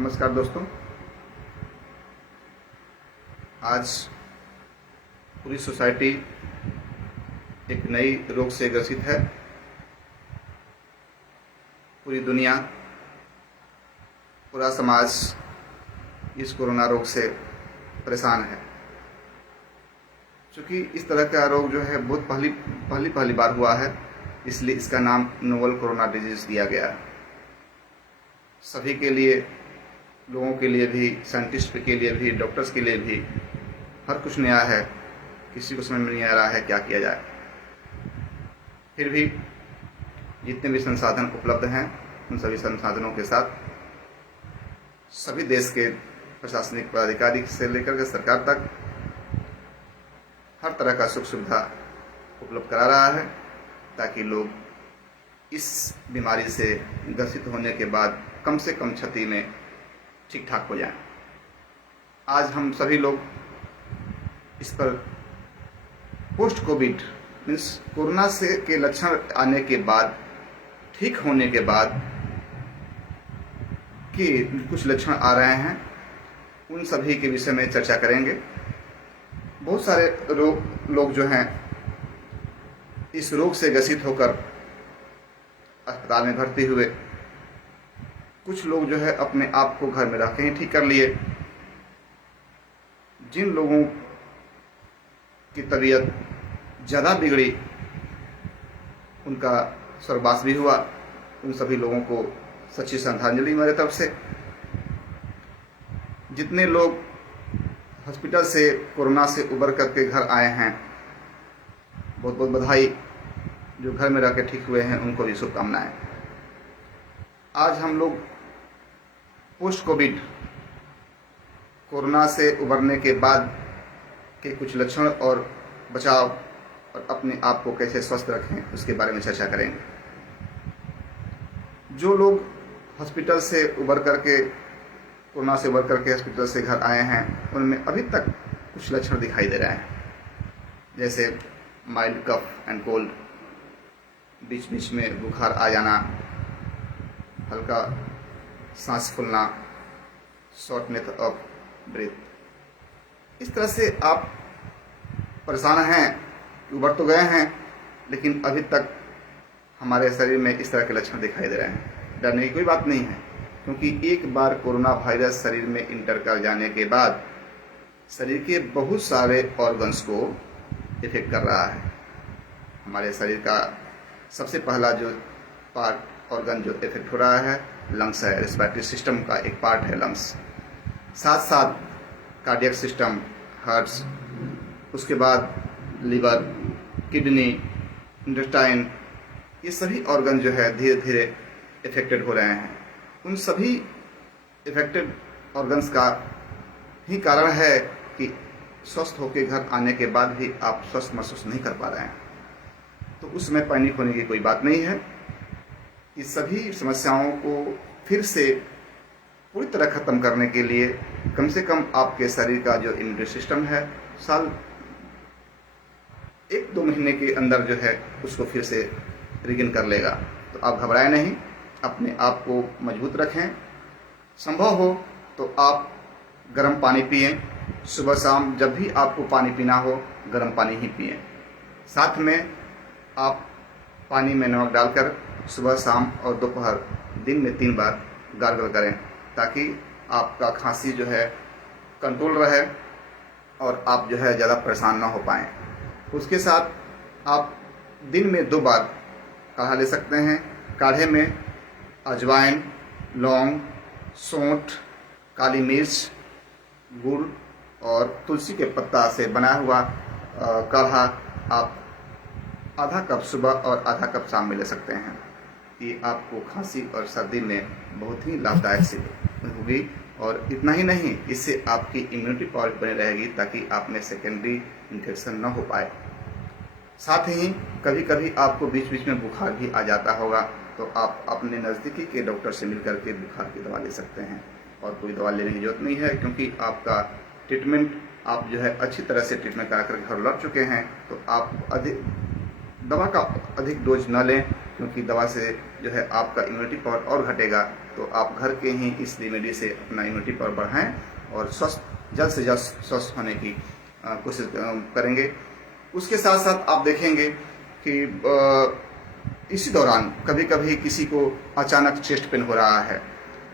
नमस्कार दोस्तों। आज पूरी सोसाइटी एक नई रोग से ग्रसित है। पूरी दुनिया, पूरा समाज इस कोरोना रोग से परेशान है। चूँकि इस तरह का रोग जो है बहुत पहली बार हुआ है, इसलिए इसका नाम नोवल कोरोना डिजीज दिया गया है। सभी के लिए, लोगों के लिए भी, साइंटिस्ट के लिए भी, डॉक्टर्स के लिए भी हर कुछ नया है। किसी को समझ में नहीं आ रहा है क्या किया जाए। फिर भी जितने भी संसाधन उपलब्ध हैं, उन सभी संसाधनों के साथ सभी देश के प्रशासनिक पदाधिकारी से लेकर के सरकार तक हर तरह का सुख सुविधा उपलब्ध करा रहा है, ताकि लोग इस बीमारी से ग्रसित होने के बाद कम से कम क्षति में ठीक ठाक हो जाएं। आज हम सभी लोग इस पर पोस्ट कोविड मीन्स कोरोना से के लक्षण आने के बाद, ठीक होने के बाद के कुछ लक्षण आ रहे हैं, उन सभी के विषय में चर्चा करेंगे। बहुत सारे लोग जो हैं इस रोग से ग्रसित होकर अस्पताल में भर्ती हुए। कुछ लोग जो है अपने आप को घर में रह के ही ठीक कर लिए। जिन लोगों की तबीयत ज़्यादा बिगड़ी, उनका स्वर्गवास भी हुआ। उन सभी लोगों को सच्ची श्रद्धांजलि मेरे तरफ से। जितने लोग हॉस्पिटल से कोरोना से उबर करके घर आए हैं, बहुत बहुत बधाई। जो घर में रह के ठीक हुए हैं, उनको भी शुभकामनाएं। आज हम लोग पोस्ट कोविड कोरोना से उबरने के बाद के कुछ लक्षण और बचाव और अपने आप को कैसे स्वस्थ रखें, उसके बारे में चर्चा करेंगे। जो लोग हॉस्पिटल से उबर करके, कोरोना से उबर करके हॉस्पिटल से घर आए हैं, उनमें अभी तक कुछ लक्षण दिखाई दे रहे हैं, जैसे माइल्ड कफ एंड कोल्ड, बीच बीच में बुखार आ जाना, हल्का सांस फूलना, शॉर्टनेस ऑफ ब्रेथ। इस तरह से आप परेशान हैं, उबर तो गए हैं, लेकिन अभी तक हमारे शरीर में इस तरह के लक्षण दिखाई दे रहे हैं। डरने की कोई बात नहीं है, क्योंकि एक बार कोरोना वायरस शरीर में इंटर कर जाने के बाद शरीर के बहुत सारे ऑर्गन्स को इफेक्ट कर रहा है। हमारे शरीर का सबसे पहला जो ऑर्गन जो इफेक्ट हो रहा है, लंग्स है। रेस्पिरेटरी सिस्टम का एक पार्ट है लंग्स। साथ साथ कार्डियक सिस्टम, हार्ट्स, उसके बाद लिवर, किडनी, इंटेस्टाइन, ये सभी ऑर्गन जो है धीरे धीरे इफेक्टेड हो रहे हैं। उन सभी इफेक्टेड ऑर्गन्स का ही कारण है कि स्वस्थ होकर घर आने के बाद भी आप स्वस्थ महसूस नहीं कर पा रहे हैं। तो उसमें पैनिक होने की कोई बात नहीं है। इस सभी समस्याओं को फिर से पूरी तरह ख़त्म करने के लिए कम से कम आपके शरीर का जो इम्यूनिटी सिस्टम है, साल 1-2 महीने के अंदर जो है उसको फिर से रिगेन कर लेगा। तो आप घबराएं नहीं, अपने आप को मजबूत रखें। संभव हो तो आप गर्म पानी पिएं। सुबह शाम जब भी आपको पानी पीना हो, गर्म पानी ही पिएं। साथ में आप पानी में नमक डालकर सुबह शाम और दोपहर दिन में 3 बार गार्गल करें, ताकि आपका खांसी जो है कंट्रोल रहे और आप जो है ज़्यादा परेशान ना हो पाएँ। उसके साथ आप दिन में 2 बार काढ़ा ले सकते हैं। काढ़े में अजवाइन, लौंग, सौंठ, काली मिर्च, गुड़ और तुलसी के पत्ता से बना हुआ काढ़ा आप आधा कप सुबह और आधा कप शाम में ले सकते हैं। ये आपको खांसी और सर्दी में बहुत ही लाभदायक सिद्ध होगी। और इतना ही नहीं, इससे आपकी इम्यूनिटी पावर बनी रहेगी, ताकि आप में सेकेंडरी इन्फेक्शन न हो पाए। साथ ही कभी कभी आपको बीच बीच में बुखार भी आ जाता होगा, तो आप अपने नज़दीकी के डॉक्टर से मिलकर के बुखार की दवा ले सकते हैं। और कोई दवा लेने की जरूरत नहीं है, क्योंकि आपका ट्रीटमेंट, आप जो है अच्छी तरह से ट्रीटमेंट करा कर घर लौट चुके हैं। तो आप दवा का अधिक डोज न लें, क्योंकि दवा से जो है आपका इम्यूनिटी पावर और घटेगा। तो आप घर के ही इस रेमेडी से अपना इम्यूनिटी पावर बढ़ाएं और जल्द से जल्द स्वस्थ होने की कोशिश करेंगे। उसके साथ साथ आप देखेंगे कि इसी दौरान कभी कभी किसी को अचानक चेस्ट पेन हो रहा है,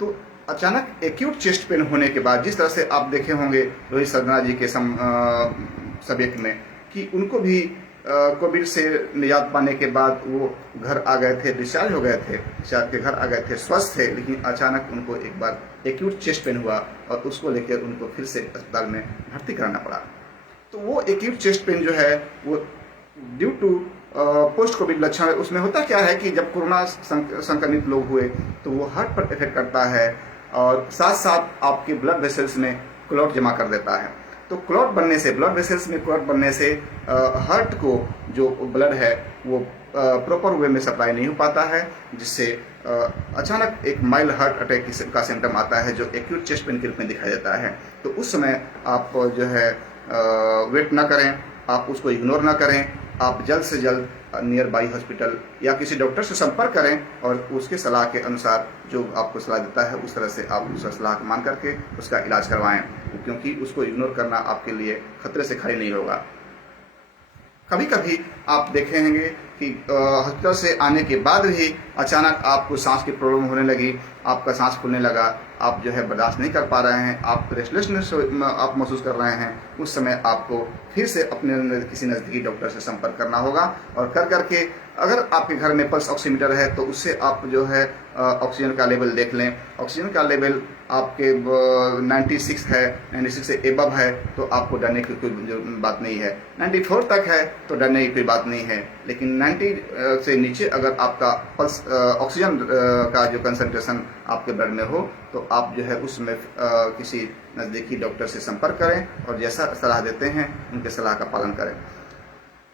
तो अचानक एक्यूट चेस्ट पेन होने के बाद जिस तरह से आप देखे होंगे रोहित सरना जी के सब्जेक्ट में कि उनको भी कोविड से निजात पाने के बाद वो घर आ गए थे, डिस्चार्ज हो गए थे, डिस्चार्ज के घर आ गए थे, स्वस्थ थे, लेकिन अचानक उनको एक बार एक्यूट चेस्ट पेन हुआ और उसको लेकर उनको फिर से अस्पताल में भर्ती कराना पड़ा। तो वो एक्यूट चेस्ट पेन जो है वो ड्यू टू पोस्ट कोविड लक्षण, उसमें होता क्या है कि जब कोरोना संक्रमित लोग हुए तो वो हार्ट पर इफेक्ट करता है और साथ साथ आपके ब्लड वेसल्स में क्लॉट जमा कर देता है। तो क्लॉट बनने से, ब्लड वेसल्स में क्लॉट बनने से हार्ट को जो ब्लड है वो प्रॉपर वे में सप्लाई नहीं हो पाता है, जिससे अचानक एक माइल्ड हार्ट अटैक का सिम्टम आता है जो एक्यूट चेस्ट पेन के रूप में दिखाई देता है। तो उस समय आप जो है वेट ना करें, आप उसको इग्नोर ना करें, आप जल्द से जल्द नियर बाई हॉस्पिटल या किसी डॉक्टर से संपर्क करें और उसके सलाह के अनुसार जो आपको सलाह देता है उस तरह से आप उसका सलाह मान करके उसका इलाज करवाएं, क्योंकि उसको इग्नोर करना आपके लिए खतरे से खाली नहीं होगा। कभी कभी आप देखेंगे कि हॉस्पिटल से आने के बाद भी अचानक आपको सांस की प्रॉब्लम होने लगी, आपका सांस फूलने लगा, आप जो है बर्दाश्त नहीं कर पा रहे हैं, आप रेस्टलेसनेस आप महसूस कर रहे हैं, उस समय आपको फिर से अपने किसी नज़दीकी डॉक्टर से संपर्क करना होगा और कर करके अगर आपके घर में पल्स ऑक्सीमीटर है तो उससे आप जो है ऑक्सीजन का लेवल देख लें। ऑक्सीजन का लेवल आपके 96 है, 96 से एबव है तो आपको डरने की कोई बात नहीं है, 94 तक है तो डरने की कोई बात नहीं है, लेकिन 90 से नीचे अगर आपका पल्स ऑक्सीजन का जो कंसंट्रेशन आपके ब्लड में हो तो आप जो है उसमें किसी नज़दीकी डॉक्टर से संपर्क करें और जैसा सलाह देते हैं उनके सलाह का पालन करें।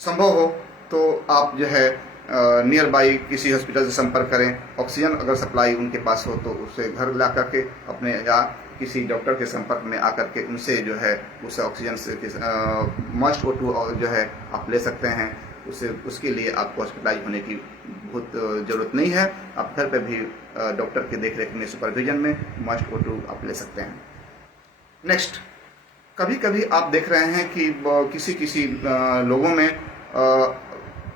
संभव हो तो आप जो है नियर बाई किसी हॉस्पिटल से संपर्क करें। ऑक्सीजन अगर सप्लाई उनके पास हो तो उसे घर ला करके अपने या किसी डॉक्टर के संपर्क में आकर के उनसे जो है उस ऑक्सीजन से मस्ट O2 जो है आप ले सकते हैं। उसके लिए आपको हॉस्पिटलाइज होने की बहुत ज़रूरत नहीं है, आप घर पर भी डॉक्टर के देखरेख में सुपरविजन में मस्ट O2 आप ले सकते हैं। नेक्स्ट, कभी कभी आप देख रहे हैं कि किसी लोगों में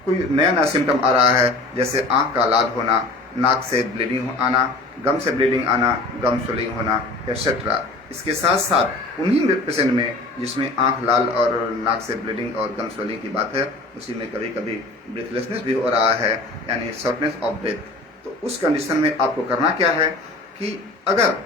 कोई नया सिम्टम आ रहा है, जैसे आँख का लाल होना, नाक से ब्लीडिंग आना, गम से ब्लीडिंग आना, गम स्वेलिंग होना एक्सेट्रा। इसके साथ साथ उन्हीं पेशेंट में जिसमें आँख लाल और नाक से ब्लीडिंग और गम स्वेलिंग की बात है, उसी में कभी कभी ब्रीथलेसनेस भी हो रहा है, यानी शॉर्टनेस ऑफ ब्रेथ। तो उस कंडीशन में आपको करना क्या है कि अगर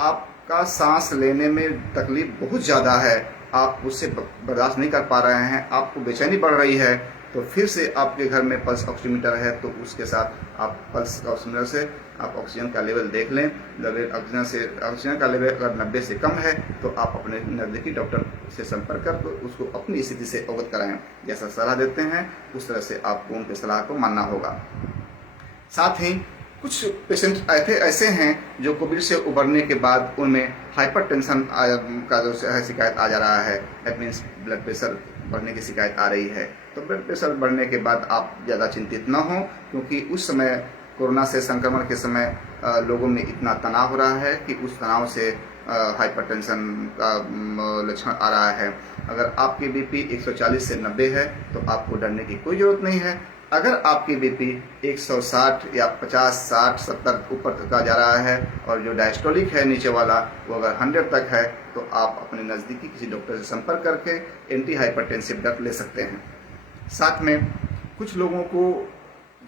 आपका सांस लेने में तकलीफ बहुत ज़्यादा है, आप उससे बर्दाश्त नहीं कर पा रहे हैं, आपको बेचैनी बढ़ रही है, तो फिर से आपके घर में पल्स ऑक्सीमीटर है तो उसके साथ आप पल्स ऑक्सीमीटर से आप ऑक्सीजन का लेवल देख लें। ऑक्सीजन का लेवल अगर 90 से कम है तो आप अपने नज़दीकी डॉक्टर से संपर्क कर तो उसको अपनी स्थिति से अवगत कराएं। जैसा सलाह देते हैं उस तरह से आपको उनके सलाह को मानना होगा। साथ ही कुछ पेशेंट ऐसे हैं जो कोविड से उबरने के बाद उनमें हाइपरटेंशन का जो है शिकायत आ जा रहा है, दैट मीन्स ब्लड प्रेशर बढ़ने की शिकायत आ रही है। तो ब्लड प्रेशर बढ़ने के बाद आप ज़्यादा चिंतित न हों, क्योंकि उस समय कोरोना से संक्रमण के समय लोगों में इतना तनाव हो रहा है कि उस तनाव से हाइपरटेंशन का लक्षण आ रहा है। अगर आपकी बीपी 140 से 90 है तो आपको डरने की कोई ज़रूरत नहीं है। अगर आपकी बीपी 160 या 50, 60, 70 ऊपर तक जा रहा है और जो डायस्टोलिक है नीचे वाला वो अगर 100 तक है तो आप अपने नज़दीकी किसी डॉक्टर से संपर्क करके एंटी हाइपरटेंसिव ड्रग ले सकते हैं। साथ में कुछ लोगों को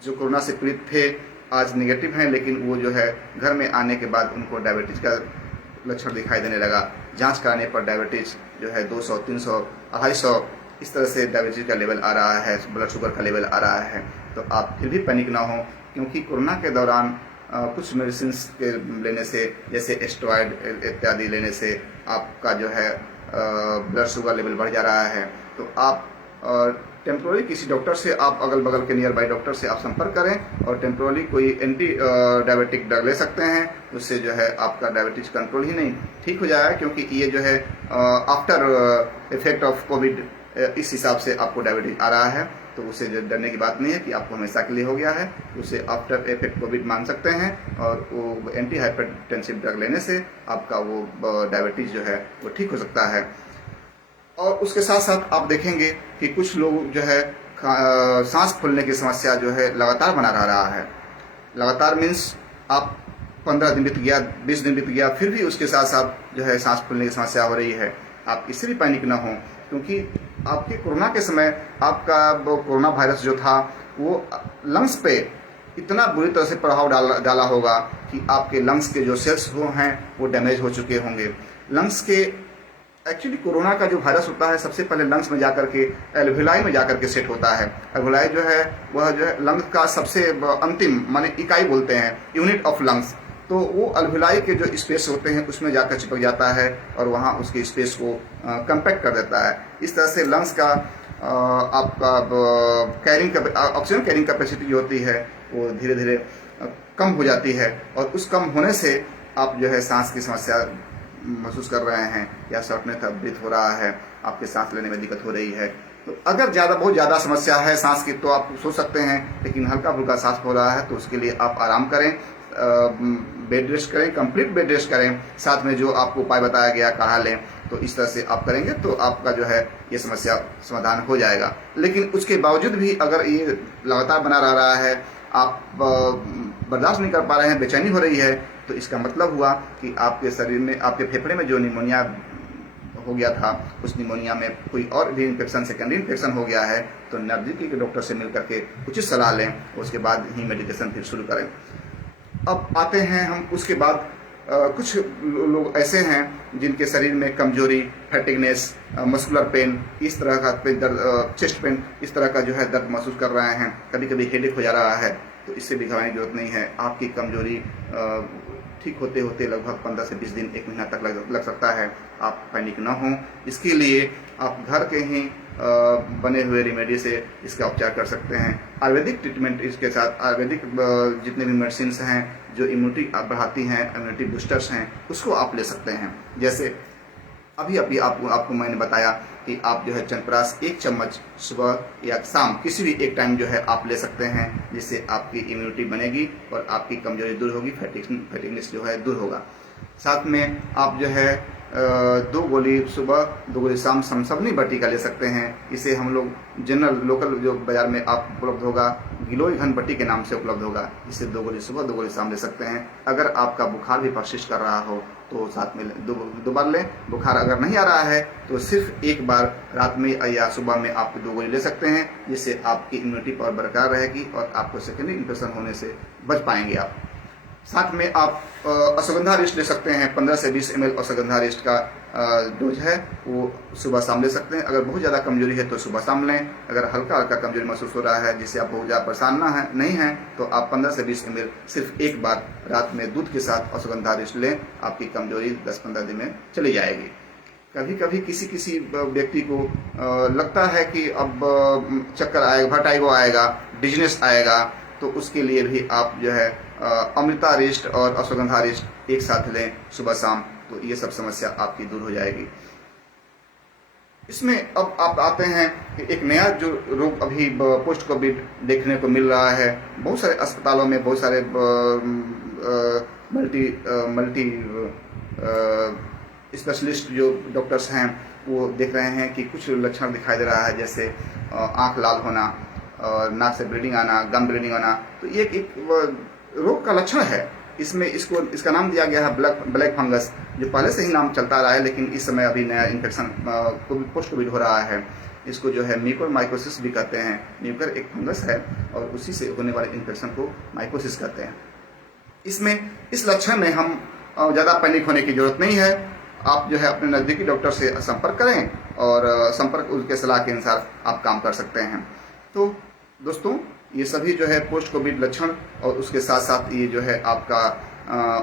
जो कोरोना से पीड़ित थे आज नेगेटिव हैं, लेकिन वो जो है घर में आने के बाद उनको डायबिटीज़ का लक्षण दिखाई देने लगा। जांच कराने पर डायबिटीज़ जो है 200, 300, 250 इस तरह से डायबिटीज़ का लेवल आ रहा है, ब्लड शुगर का लेवल आ रहा है। तो आप फिर भी पैनिक ना हो, क्योंकि कोरोना के दौरान कुछ मेडिसिन के लेने से, जैसे स्टेरॉयड इत्यादि लेने से आपका जो है ब्लड शुगर लेवल बढ़ जा रहा है। तो आप टेम्प्रोरी किसी डॉक्टर से, आप अगल बगल के नियर बाई डॉक्टर से आप संपर्क करें और टेम्प्रोरी कोई एंटी डायबिटिक ड्रग ले सकते हैं। उससे जो है आपका डायबिटीज कंट्रोल ही नहीं ठीक हो जाएगा, क्योंकि ये जो है आफ्टर इफेक्ट ऑफ कोविड इस हिसाब से आपको डायबिटीज आ रहा है। तो उसे डरने की बात नहीं है कि आपको हमेशा के लिए हो गया है। उसे आफ्टर इफेक्ट कोविड मान सकते हैं और वो एंटी हाइपरटेंसिव ड्रग लेने से आपका वो डायबिटीज जो है वो ठीक हो सकता है। और उसके साथ साथ आप देखेंगे कि कुछ लोग जो है सांस फूलने की समस्या जो है लगातार बना रहा है। लगातार मीन्स आप 15 दिन बीत गया, 20 दिन बीत गया, फिर भी उसके साथ साथ जो है सांस फूलने की समस्या हो रही है। आप इससे भी पैनिक ना हो, क्योंकि आपके कोरोना के समय आपका कोरोना वायरस जो था वो लंग्स पे इतना बुरी तरह से प्रभाव डाला होगा कि आपके लंग्स के जो सेल्स वो हैं वो डैमेज हो चुके होंगे। लंग्स के एक्चुअली कोरोना का जो वायरस होता है सबसे पहले लंग्स में जाकर के एल्वेलाई में जाकर के सेट होता है। एल्वेलाई जो है वह जो है लंग्स का सबसे अंतिम माने इकाई बोलते हैं, यूनिट ऑफ लंग्स। तो वो एल्वेलाई के जो स्पेस होते हैं उसमें जाकर चिपक जाता है और वहाँ उसके स्पेस को कंपैक्ट कर देता है। इस तरह से लंग्स का आपका ऑक्सीजन कैरिंग कैपेसिटी जो होती है वो धीरे धीरे कम हो जाती है और उस कम होने से आप जो है सांस की समस्या महसूस कर रहे हैं या शॉर्टनेस ऑफ ब्रीथ हो रहा है, आपके सांस लेने में दिक्कत हो रही है। तो अगर बहुत ज़्यादा समस्या है सांस की तो आप सोच सकते हैं, लेकिन हल्का फुल्का सांस हो रहा है तो उसके लिए आप आराम करें, बेड रेस्ट करें, कंप्लीट बेड रेस्ट करें, साथ में जो आपको उपाय बताया गया काढ़ा लें। तो इस तरह से आप करेंगे तो आपका जो है ये समस्या समाधान हो जाएगा। लेकिन उसके बावजूद भी अगर ये लगातार बना रहा है, आप बर्दाश्त नहीं कर पा रहे हैं, बेचैनी हो रही है, तो इसका मतलब हुआ कि आपके शरीर में, आपके फेफड़े में जो निमोनिया हो गया था उस निमोनिया में कोई और भी इन्फेक्शन, सेकेंडरी इन्फेक्शन हो गया है। तो नज़दीकी के डॉक्टर से मिल करके उचित सलाह लें, उसके बाद ही मेडिकेशन फिर शुरू करें। अब आते हैं हम उसके बाद कुछ लोग ऐसे हैं जिनके शरीर में कमजोरी, फैटिगनेस, मस्कुलर पेन, इस तरह का दर्द, चेस्ट पेन, इस तरह का जो है दर्द महसूस कर रहे हैं, कभी कभी हेडेक हो जा रहा है। तो इससे भी घबराने की जरूरत नहीं है। आपकी कमजोरी ठीक होते होते लगभग 15 से 20 दिन, 1 महीना तक लग सकता है। आप पैनिक ना हो। इसके लिए आप घर के ही बने हुए रेमेडी से इसका उपचार कर सकते हैं। आयुर्वेदिक ट्रीटमेंट इसके साथ, आयुर्वेदिक जितने भी मेडिसिन हैं जो इम्यूनिटी बढ़ाती हैं, इम्यूनिटी बूस्टर्स हैं, उसको आप ले सकते हैं। जैसे अभी आपको मैंने बताया कि आप जो है च्यवनप्राश 1 चम्मच सुबह या शाम किसी भी एक टाइम जो है आप ले सकते हैं, जिससे आपकी इम्यूनिटी बनेगी और आपकी कमजोरी दूर होगी, फैटिगनेस जो है दूर होगा। साथ में आप जो है 2 गोली सुबह, 2 गोली शाम समसबनी बटी का ले सकते हैं। इसे हम लोग जनरल लोकल जो बाजार में आप उपलब्ध होगा, गिलोय घन बटी के नाम से उपलब्ध होगा। इसे 2 गोली सुबह, 2 गोली शाम ले सकते हैं। अगर आपका बुखार भी पर्सिस्ट कर रहा हो तो साथ में 2 बार लें। बुखार अगर नहीं आ रहा है तो सिर्फ 1 बार रात में या सुबह में आप 2 गोली ले सकते हैं, जिससे आपकी इम्यूनिटी पावर बरकरार रहेगी और आपको सेकेंडरी इन्फेक्शन होने से बच पाएंगे आप। साथ में आप अश्वगंधा रिस्ट ले सकते हैं। 15 से 20 ml अश्वगंधा रिस्ट का डोज है, वो सुबह शाम ले सकते हैं। अगर बहुत ज़्यादा कमजोरी है तो सुबह शाम लें। अगर हल्का हल्का कमजोरी महसूस हो रहा है, जिससे आप बहुत ज़्यादा परेशान नहीं हैं, तो आप 15 से 20 ml सिर्फ 1 बार रात में दूध के साथ अश्वगंधा रिस्ट लें। आपकी कमजोरी 10-15 दिन में चली जाएगी। कभी कभी किसी व्यक्ति को लगता है कि अब चक्कर आएगा, वर्टिगो आएगा, डिजीनेस आएगा, तो उसके लिए भी आप जो है अमृता रिस्ट और अश्वगंधा रिस्ट एक साथ लें सुबह शाम, तो ये सब समस्या आपकी दूर हो जाएगी। इसमें अब आप आते हैं कि एक नया जो रोग अभी पोस्ट कोविड देखने को मिल रहा है। बहुत सारे अस्पतालों में बहुत सारे मल्टी स्पेशलिस्ट जो डॉक्टर्स हैं वो देख रहे हैं कि कुछ लक्षण दिखाई दे रहा है, जैसे आंख लाल होना और नाक से ब्लीडिंग आना, गम ब्लीडिंग आना। तो ये एक रोग का लक्षण है। इसका नाम दिया गया है ब्लैक फंगस, जो पहले से ही नाम चलता रहा है, लेकिन इस समय अभी नया इन्फेक्शन पोस्ट कोविड हो रहा है। इसको जो है म्यूकोरमाइकोसिस भी कहते हैं। म्यूकर एक फंगस है और उसी से होने वाले इन्फेक्शन को माइकोसिस कहते हैं। इस लक्षण में हम ज़्यादा पैनिक होने की जरूरत नहीं है। आप जो है अपने नज़दीकी डॉक्टर से संपर्क करें और उनके सलाह के अनुसार आप काम कर सकते हैं। तो दोस्तों, ये सभी जो है पोस्ट कोविड लक्षण और उसके साथ साथ ये जो है आपका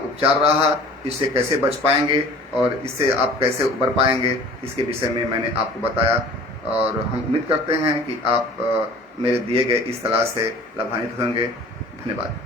उपचार रहा, इससे कैसे बच पाएंगे और इससे आप कैसे उबर पाएंगे, इसके विषय में मैंने आपको बताया। और हम उम्मीद करते हैं कि आप मेरे दिए गए इस सलाह से लाभान्वित होंगे। धन्यवाद।